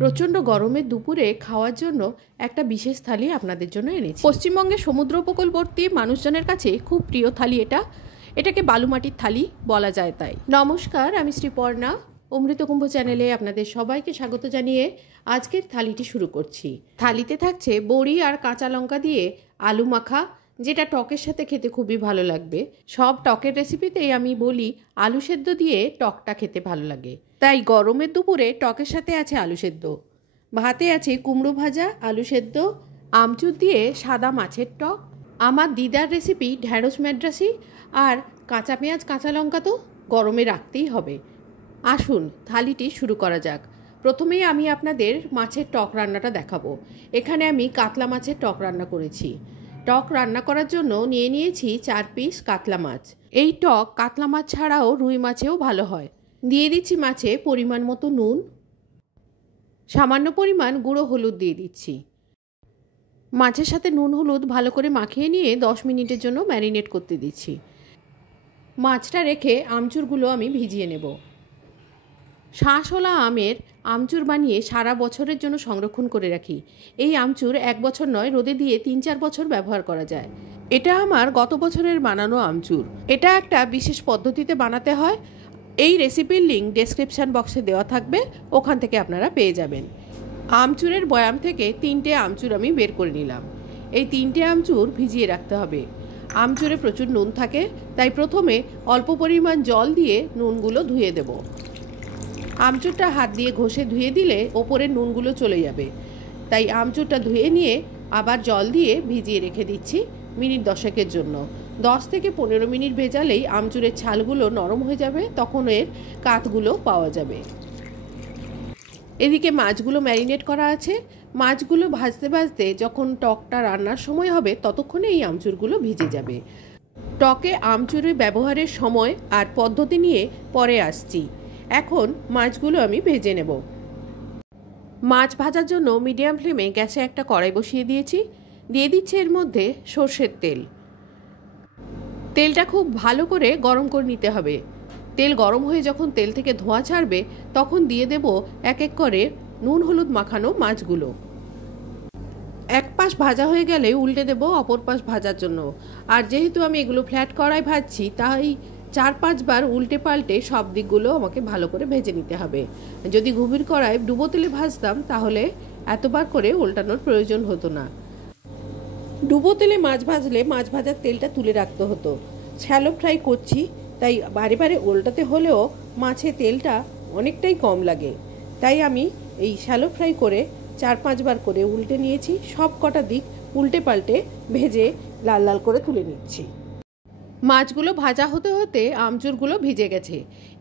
প্রচণ্ড গরমের দুপুরে খাওয়ার জন্য একটা বিশেষ থালি আপনাদের জন্য এনেছি। পশ্চিমবঙ্গের সমুদ্র উপকূলবর্তী মানুষজনের কাছে খুব প্রিয় থালি এটাকে বালুমাটির থালি বলা যায়। তাই নমস্কার, আমি শ্রীপর্ণা, অমৃতকুম্ভ চ্যানেলে আপনাদের সবাইকে স্বাগত জানিয়ে আজকের থালিটি শুরু করছি। থালিতে থাকছে বড়ি আর কাঁচা লঙ্কা দিয়ে আলু মাখা, যেটা টকের সাথে খেতে খুবই ভালো লাগবে। সব টকের রেসিপিতেই আমি বলি আলু সেদ্ধ দিয়ে টকটা খেতে ভালো লাগে, তাই গরমের দুপুরে টকের সাথে আছে আলু সেদ্ধ। ভাতে আছে কুমড়ো ভাজা, আলু সেদ্ধ, আমচুর দিয়ে সাদা মাছের টক, আমার দিদার রেসিপি ঢ্যাঁড়স ম্যাড্রাসি, আর কাঁচা পেঁয়াজ কাঁচা লঙ্কা তো গরমে রাখতেই হবে। আসুন থালিটি শুরু করা যাক। প্রথমেই আমি আপনাদের মাছের টক রান্নাটা দেখাবো। এখানে আমি কাতলা মাছের টক রান্না করেছি। টক রান্না করার জন্য নিয়ে নিয়েছি 4 পিস কাতলা মাছ। এই টক কাতলা মাছ ছাড়াও রুই মাছেও ভালো হয়। দিয়ে দিচ্ছি মাছে পরিমাণ মতো নুন, সামান্য পরিমাণ গুঁড়ো হলুদ দিয়ে দিচ্ছি। মাছের সাথে নুন হলুদ ভালো করে মাখিয়ে নিয়ে 10 মিনিটের জন্য ম্যারিনেট করতে দিচ্ছি। মাছটা রেখে আমচুরগুলো আমি ভিজিয়ে নেব। শাঁসওয়ালা আমের আমচুর বানিয়ে সারা বছরের জন্য সংরক্ষণ করে রাখি। এই আমচুর 1 বছর নয়, রোদে দিয়ে 3-4 বছর ব্যবহার করা যায়। এটা আমার গত বছরের বানানো আমচুর। এটা একটা বিশেষ পদ্ধতিতে বানাতে হয়। এই রেসিপির লিঙ্ক ডেসক্রিপশান বক্সে দেওয়া থাকবে, ওখান থেকে আপনারা পেয়ে যাবেন। আমচুরের বয়াম থেকে 3টে আমচুর আমি বের করে নিলাম। এই 3টে আমচুর ভিজিয়ে রাখতে হবে। আমচুরে প্রচুর নুন থাকে, তাই প্রথমে অল্প পরিমাণ জল দিয়ে নুনগুলো ধুয়ে দেব। আমচুরটা হাত দিয়ে ঘষে ধুয়ে দিলে ওপরের নুনগুলো চলে যাবে, তাই আমচুরটা ধুয়ে নিয়ে আবার জল দিয়ে ভিজিয়ে রেখে দিচ্ছি মিনিট 10-এর জন্য। 10 থেকে 15 মিনিট ভেজালেই আমচুরের ছালগুলো নরম হয়ে যাবে, তখন এর কাতগুলো পাওয়া যাবে। এদিকে মাছগুলো ম্যারিনেট করা আছে। মাছগুলো ভাজতে ভাজতে যখন টকটা রান্নার সময় হবে, ততক্ষণে এই আমচুরগুলো ভিজে যাবে। টকে আমচুরের ব্যবহারের সময় আর পদ্ধতি নিয়ে পরে আসছি। এখন মাছগুলো আমি ভেজে নেব। মাছ ভাজার জন্য মিডিয়াম ফ্লেমে গ্যাসে একটা কড়াই বসিয়ে দিয়েছি। দিয়ে দিচ্ছি এর মধ্যে সর্ষের তেল। তেলটা খুব ভালো করে গরম করে নিতে হবে। তেল গরম হয়ে যখন তেল থেকে ধোঁয়া ছাড়বে, তখন দিয়ে দেব এক এক করে নুন হলুদ মাখানো মাছগুলো। এক পাশ ভাজা হয়ে গেলে উল্টে দেব অপর পাশ ভাজার জন্য। আর যেহেতু আমি এগুলো ফ্ল্যাট কড়াই ভাজছি, তাই 4-5 বার উল্টে পাল্টে সব দিকগুলো আমাকে ভালো করে ভেজে নিতে হবে। যদি গভীর কড়াই ডুবো তেলে ভাজতাম, তাহলে এতবার করে উল্টানোর প্রয়োজন হতো না। ডুবো তেলে মাছ ভাজলে মাছ ভাজার তেলটা তুলে রাখতে হতো। শ্যালো ফ্রাই করছি, তাই বারে বারে উল্টাতে হলেও মাছে তেলটা অনেকটাই কম লাগে। তাই আমি এই শ্যালো ফ্রাই করে 4-5 বার করে উল্টে নিয়েছি। সব কটা দিক উল্টে পাল্টে ভেজে লাল লাল করে তুলে নিচ্ছি। মাছগুলো ভাজা হতে হতে আমচুরগুলো ভিজে গেছে।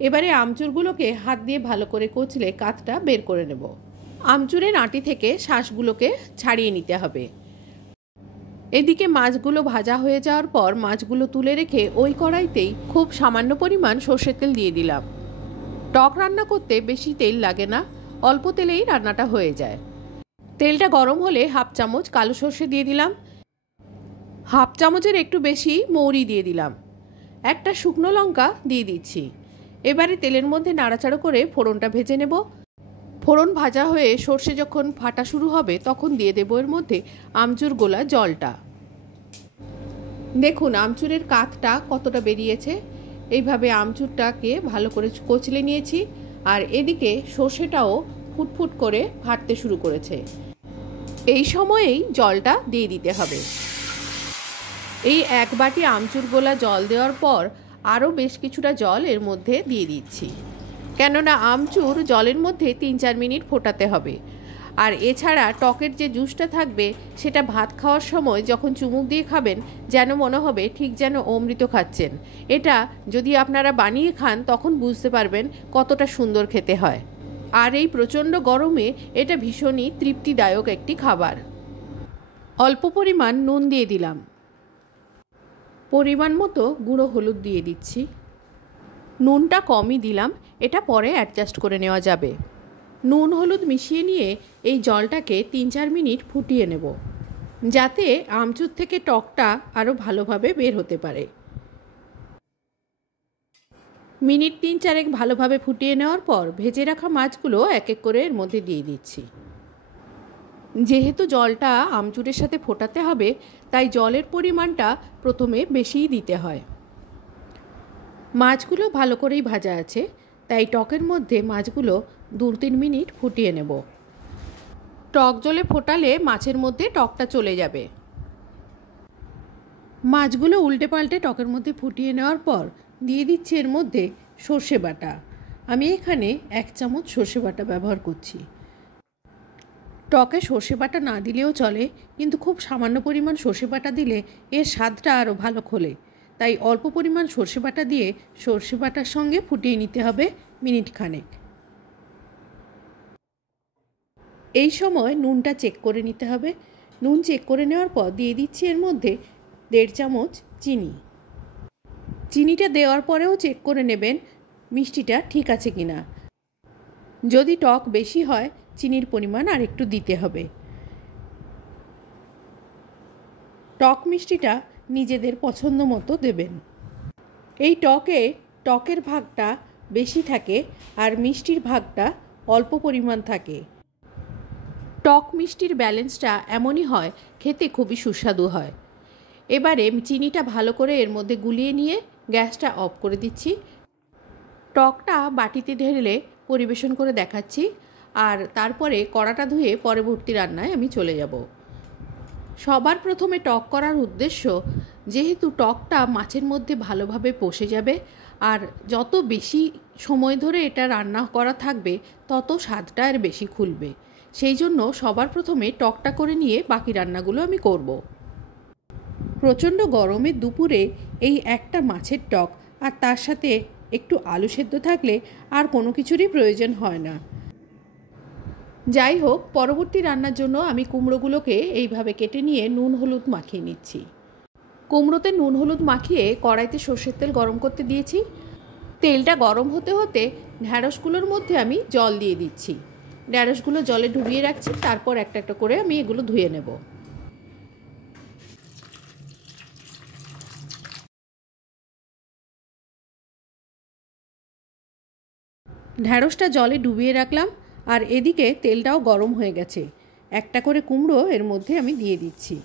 এবারে আমচুরগুলোকে হাত দিয়ে ভালো করে কচলে কাতটা বের করে নেব। আমচুরের আঁটি থেকে শাঁসগুলোকে ছাড়িয়ে নিতে হবে। এদিকে মাছগুলো ভাজা হয়ে যাওয়ার পর মাছগুলো তুলে রেখে ওই কড়াইতেই খুব সামান্য পরিমাণ সর্ষের তেল দিয়ে দিলাম। টক রান্না করতে বেশি তেল লাগে না, অল্প তেলেই রান্নাটা হয়ে যায়। তেলটা গরম হলে 1/2 চামচ কালো সর্ষে দিয়ে দিলাম। 1/2 চামচের একটু বেশি মৌরি দিয়ে দিলাম। একটা শুকনো লঙ্কা দিয়ে দিচ্ছি। এবারে তেলের মধ্যে নাড়াচাড়া করে ফোড়নটা ভেজে নেব। ফোড়ন ভাজা হয়ে সর্ষে যখন ফাটা শুরু হবে, তখন দিয়ে দেবো এর মধ্যে আমচুর গোলা জলটা। দেখুন আমচুরের কাতটা কতটা বেরিয়েছে। এইভাবে আমচুরটাকে ভালো করে কচলে নিয়েছি। আর এদিকে সর্ষেটাও ফুটফুট করে ফাটতে শুরু করেছে। এই সময়েই জলটা দিয়ে দিতে হবে। এই 1 বাটি আমচুর গোলা জল দেওয়ার পর আরও বেশ কিছুটা জল এর মধ্যে দিয়ে দিচ্ছি, কেননা আমচুর জলের মধ্যে 3-4 মিনিট ফোটাতে হবে। আর এছাড়া টকের যে জুসটা থাকবে, সেটা ভাত খাওয়ার সময় যখন চুমুক দিয়ে খাবেন, যেন মনে হবে ঠিক যেন অমৃত খাচ্ছেন। এটা যদি আপনারা বানিয়ে খান, তখন বুঝতে পারবেন কতটা সুন্দর খেতে হয়। আর এই প্রচণ্ড গরমে এটা ভীষণই তৃপ্তিদায়ক একটি খাবার। অল্প পরিমাণ নুন দিয়ে দিলাম। পরিমাণ মতো গুঁড়ো হলুদ দিয়ে দিচ্ছি। নুনটা কমই দিলাম, এটা পরে অ্যাডজাস্ট করে নেওয়া যাবে। নুন হলুদ মিশিয়ে নিয়ে এই জলটাকে 3-4 মিনিট ফুটিয়ে নেব, যাতে আমচুর থেকে টকটা আরও ভালোভাবে বের হতে পারে। মিনিট 3-4 ভালোভাবে ফুটিয়ে নেওয়ার পর ভেজে রাখা মাছগুলো এক এক করে এর মধ্যে দিয়ে দিচ্ছি। যেহেতু জলটা আমচুরের সাথে ফোটাতে হবে, তাই জলের পরিমাণটা প্রথমে বেশিই দিতে হয়। মাছগুলো ভালো করেই ভাজা আছে, তাই টকের মধ্যে মাছগুলো 2-3 মিনিট ফুটিয়ে নেব। টক জলে ফোটালে মাছের মধ্যে টকটা চলে যাবে। মাছগুলো উল্টে পাল্টে টকের মধ্যে ফুটিয়ে নেওয়ার পর দিয়ে দিচ্ছি এর মধ্যে সর্ষে বাটা। আমি এখানে 1 চামচ সর্ষে বাটা ব্যবহার করছি। টকে সর্ষে বাটা না দিলেও চলে, কিন্তু খুব সামান্য পরিমাণ সর্ষে বাটা দিলে এর স্বাদটা আরও ভালো খোলে। তাই অল্প পরিমাণ সর্ষে বাটা দিয়ে সর্ষে বাটার সঙ্গে ফুটিয়ে নিতে হবে মিনিট খানেক। এই সময় নুনটা চেক করে নিতে হবে। নুন চেক করে নেওয়ার পর দিয়ে দিচ্ছি এর মধ্যে 1.5 চামচ চিনি। চিনিটা দেওয়ার পরেও চেক করে নেবেন মিষ্টিটা ঠিক আছে কিনা। যদি টক বেশি হয় চিনির পরিমাণ আর একটু দিতে হবে। টক মিষ্টিটা নিজেদের পছন্দ মতো দেবেন। এই টকের ভাগটা বেশি থাকে আর মিষ্টির ভাগটা অল্প পরিমাণ থাকে। টক মিষ্টির ব্যালেন্সটা এমনই হয়, খেতে খুবই সুস্বাদু হয়। এবারে চিনিটা ভালো করে এর মধ্যে গুলিয়ে নিয়ে গ্যাসটা অফ করে দিচ্ছি। টকটা বাটিতে ঢেলে পরিবেশন করে দেখাচ্ছি, আর তারপরে কড়াটা ধুয়ে পরবর্তী রান্নায় আমি চলে যাব। সবার প্রথমে টক করার উদ্দেশ্য, যেহেতু টকটা মাছের মধ্যে ভালোভাবে পচে যাবে, আর যত বেশি সময় ধরে এটা রান্না করা থাকবে তত স্বাদটা আর বেশি খুলবে। সেই জন্য সবার প্রথমে টকটা করে নিয়ে বাকি রান্নাগুলো আমি করব। প্রচণ্ড গরমের দুপুরে এই একটা মাছের টক আর তার সাথে একটু আলু সেদ্ধ থাকলে আর কোনো কিছুরই প্রয়োজন হয় না। যাই হোক, পরবর্তী রান্নার জন্য আমি কুমড়োগুলোকে এইভাবে কেটে নিয়ে নুন হলুদ মাখিয়ে নিচ্ছি। কুমড়োতে নুন হলুদ মাখিয়ে কড়াইতে সর্ষের তেল গরম করতে দিয়েছি। তেলটা গরম হতে হতে ঢ্যাঁড়সগুলোর মধ্যে আমি জল দিয়ে দিচ্ছি। ঢ্যাঁড়সগুলো জলে ডুবিয়ে রাখছি, তারপর একটা একটা করে আমি এগুলো ধুয়ে নেব। ঢ্যাঁড়সটা জলে ডুবিয়ে রাখলাম, আর এদিকে তেলটাও গরম হয়ে গেছে। একটা করে কুমড়ো এর মধ্যে আমি দিয়ে দিচ্ছি।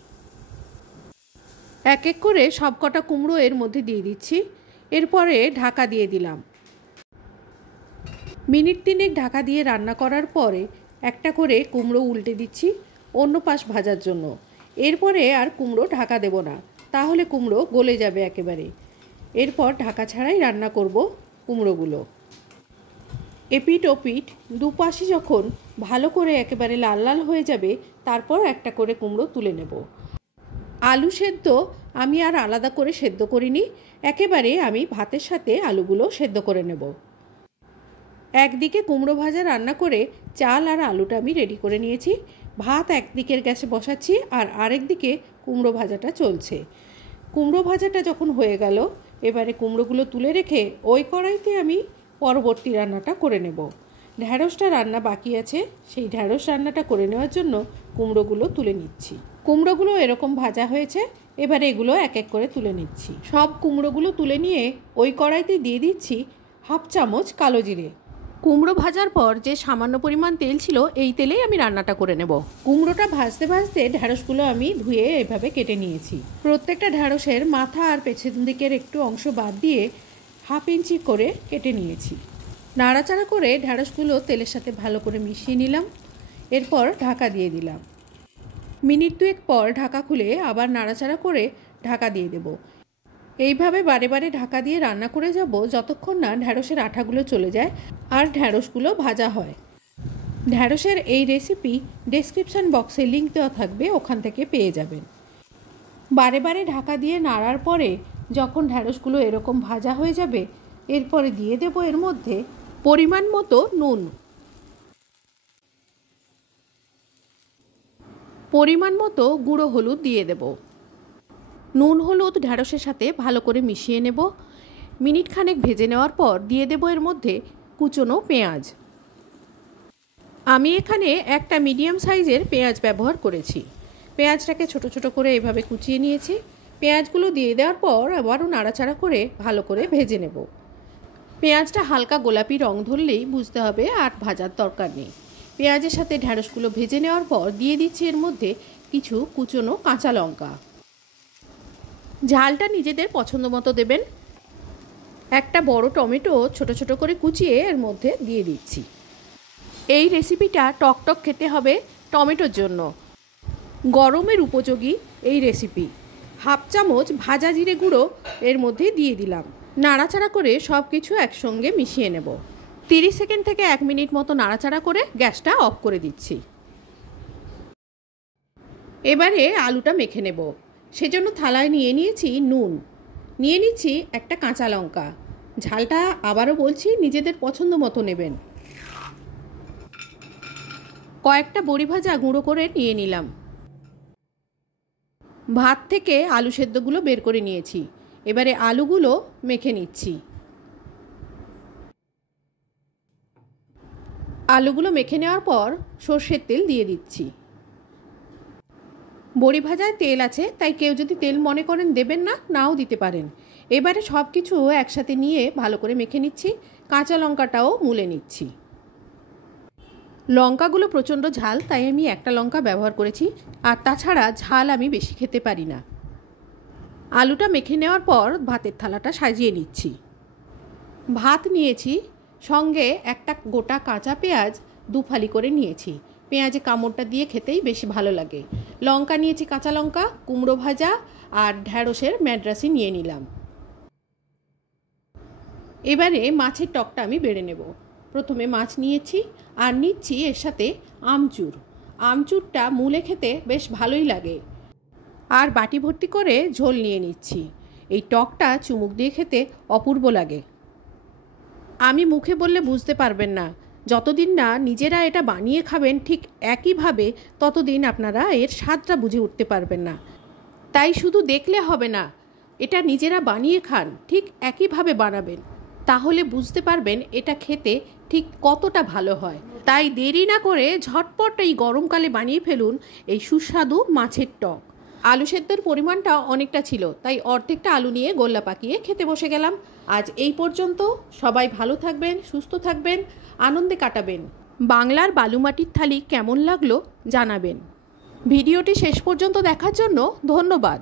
এক এক করে সব কটা কুমড়ো এর মধ্যে দিয়ে দিচ্ছি। এরপরে ঢাকা দিয়ে দিলাম। মিনিট 3 ঢাকা দিয়ে রান্না করার পরে একটা করে কুমড়ো উল্টে দিচ্ছি অন্য পাশ ভাজার জন্য। এরপরে আর কুমড়ো ঢাকা দেব না, তাহলে কুমড়ো গলে যাবে একেবারে। এরপর ঢাকা ছাড়াই রান্না করব কুমড়োগুলো। এপিট ওপিট দুপাশই যখন ভালো করে একেবারে লাল লাল হয়ে যাবে, তারপর একটা করে কুমড়ো তুলে নেব। আলু সেদ্ধ আমি আর আলাদা করে সেদ্ধ করিনি, একেবারে আমি ভাতের সাথে আলুগুলো সেদ্ধ করে নেব। একদিকে কুমড়ো ভাজা রান্না করে চাল আর আলুটা আমি রেডি করে নিয়েছি। ভাত একদিকের গ্যাসে বসাচ্ছি, আর আরেক দিকে কুমড়ো ভাজাটা চলছে। কুমড়ো ভাজাটা যখন হয়ে গেল, এবারে কুমড়োগুলো তুলে রেখে ওই কড়াইতে আমি পরবর্তী রান্নাটা করে নেব। ঢ্যাঁড়সটা রান্না বাকি আছে, সেই ঢ্যাঁড়স রান্নাটা করে নেওয়ার জন্য কুমড়োগুলো তুলে নিচ্ছি। কুমড়োগুলো এরকম ভাজা হয়েছে, এবারে এগুলো এক এক করে তুলে নিচ্ছি। সব কুমড়োগুলো তুলে নিয়ে ওই কড়াইতে দিয়ে দিচ্ছি 1/2 চামচ কালো জিরে। কুমড়ো ভাজার পর যে সামান্য পরিমাণ তেল ছিল, এই তেলেই আমি রান্নাটা করে নেব। কুমড়োটা ভাজতে ভাজতে ঢ্যাঁড়সগুলো আমি ধুয়ে এভাবে কেটে নিয়েছি। প্রত্যেকটা ঢ্যাঁড়সের মাথা আর পেছন দিকের একটু অংশ বাদ দিয়ে 1/2 ইঞ্চি করে কেটে নিয়েছি। নাড়াচাড়া করে ঢ্যাঁড়সগুলো তেলের সাথে ভালো করে মিশিয়ে নিলাম। এরপর ঢাকা দিয়ে দিলাম। মিনিট 2 পর ঢাকা খুলে আবার নাড়াচাড়া করে ঢাকা দিয়ে দেব। এইভাবে বারে বারে ঢাকা দিয়ে রান্না করে যাব যতক্ষণ না ঢ্যাঁড়সের আঠাগুলো চলে যায় আর ঢ্যাঁড়সগুলো ভাজা হয়। ঢ্যাঁড়সের এই রেসিপি ডেসক্রিপশন বক্সে লিঙ্ক দেওয়া থাকবে, ওখান থেকে পেয়ে যাবেন। বারে বারে ঢাকা দিয়ে নাড়ার পরে যখন ঢ্যাঁড়সগুলো এরকম ভাজা হয়ে যাবে, এরপরে দিয়ে দেব এর মধ্যে পরিমাণ মতো নুন, পরিমাণ মতো গুঁড়ো হলুদ দিয়ে দেব। নুন হলুদ ঢ্যাঁড়সের সাথে ভালো করে মিশিয়ে নেব। মিনিট খানেক ভেজে নেওয়ার পর দিয়ে দেব এর মধ্যে কুচনো পেঁয়াজ। আমি এখানে একটা মিডিয়াম সাইজের পেঁয়াজ ব্যবহার করেছি। পেঁয়াজটাকে ছোট ছোট করে এভাবে কুচিয়ে নিয়েছি। পেঁয়াজগুলো দিয়ে দেওয়ার পর আবারও নাড়াচাড়া করে ভালো করে ভেজে নেব। পেঁয়াজটা হালকা গোলাপি রং ধরলেই বুঝতে হবে আর ভাজার দরকার নেই। পেঁয়াজের সাথে ঢ্যাঁড়সগুলো ভেজে নেওয়ার পর দিয়ে দিচ্ছি এর মধ্যে কিছু কুচনো কাঁচা লঙ্কা। ঝালটা নিজেদের পছন্দ মতো দেবেন। একটা বড় টমেটো ছোট ছোট করে কুচিয়ে এর মধ্যে দিয়ে দিচ্ছি। এই রেসিপিটা টকটক খেতে হবে টমেটোর জন্য। গরমের উপযোগী এই রেসিপি। হাফ চামচ ভাজা জিরে গুঁড়ো এর মধ্যে দিয়ে দিলাম। নাড়াচাড়া করে সব কিছু একসঙ্গে মিশিয়ে নেব। 30 সেকেন্ড থেকে 1 মিনিট মতো নাড়াচাড়া করে গ্যাসটা অফ করে দিচ্ছি। এবারে আলুটা মেখে নেব। সেজন্য থালায় নিয়ে নিয়েছি নুন, নিয়ে নিচ্ছি একটা কাঁচা লঙ্কা। ঝালটা আবারও বলছি নিজেদের পছন্দ মতো নেবেন। কয়েকটা বড়ি ভাজা গুঁড়ো করে নিয়ে নিলাম। ভাত থেকে আলু সেদ্ধগুলো বের করে নিয়েছি। এবারে আলুগুলো মেখে নিচ্ছি। আলুগুলো মেখে নেওয়ার পর সর্ষের তেল দিয়ে দিচ্ছি। বড়ি ভাজায় তেল আছে, তাই কেউ যদি তেল মনে করেন দেবেন না, নাও দিতে পারেন। এবারে সব কিছু একসাথে নিয়ে ভালো করে মেখে নিচ্ছি। কাঁচা লঙ্কাটাও মুলে নিচ্ছি। লঙ্কাগুলো প্রচণ্ড ঝাল, তাই আমি একটা লঙ্কা ব্যবহার করেছি। আর তাছাড়া ঝাল আমি বেশি খেতে পারি না। আলুটা মেখে নেওয়ার পর ভাতের থালাটা সাজিয়ে নিচ্ছি। ভাত নিয়েছি, সঙ্গে একটা গোটা কাঁচা পেঁয়াজ 2 ফালি করে নিয়েছি। পেঁয়াজে কামড়টা দিয়ে খেতেই বেশি ভালো লাগে। লঙ্কা নিয়েছি, কাঁচা লঙ্কা, কুমড়ো ভাজা আর ঢ্যাঁড়সের ম্যাড্রাসি নিয়ে নিলাম। এবারে মাছের টকটা আমি বেড়ে নেব। প্রথমে মাছ নিয়েছি আর নিচ্ছি এর সাথে আমচুর। আমচুরটা মুলে খেতে বেশ ভালোই লাগে। আর বাটি ভর্তি করে ঝোল নিয়ে নিচ্ছি। এই টকটা চুমুক দিয়ে খেতে অপূর্ব লাগে। আমি মুখে বললে বুঝতে পারবেন না। যতদিন না নিজেরা এটা বানিয়ে খাবেন ঠিক একইভাবে, ততদিন আপনারা এর স্বাদটা বুঝে উঠতে পারবেন না। তাই শুধু দেখলে হবে না, এটা নিজেরা বানিয়ে খান, ঠিক একইভাবে বানাবেন, তাহলে বুঝতে পারবেন এটা খেতে ঠিক কতটা ভালো হয়। তাই দেরি না করে ঝটপট এই গরমকালে বানিয়ে ফেলুন এই সুস্বাদু মাছের টক। আলু সেদ্ধের পরিমাণটা অনেকটা ছিল, তাই অর্ধেকটা আলু নিয়ে গোল্লা পাকিয়ে খেতে বসে গেলাম। আজ এই পর্যন্ত। সবাই ভালো থাকবেন, সুস্থ থাকবেন, আনন্দে কাটাবেন। বাংলার বালুমাটির থালি কেমন লাগলো জানাবেন। ভিডিওটি শেষ পর্যন্ত দেখার জন্য ধন্যবাদ।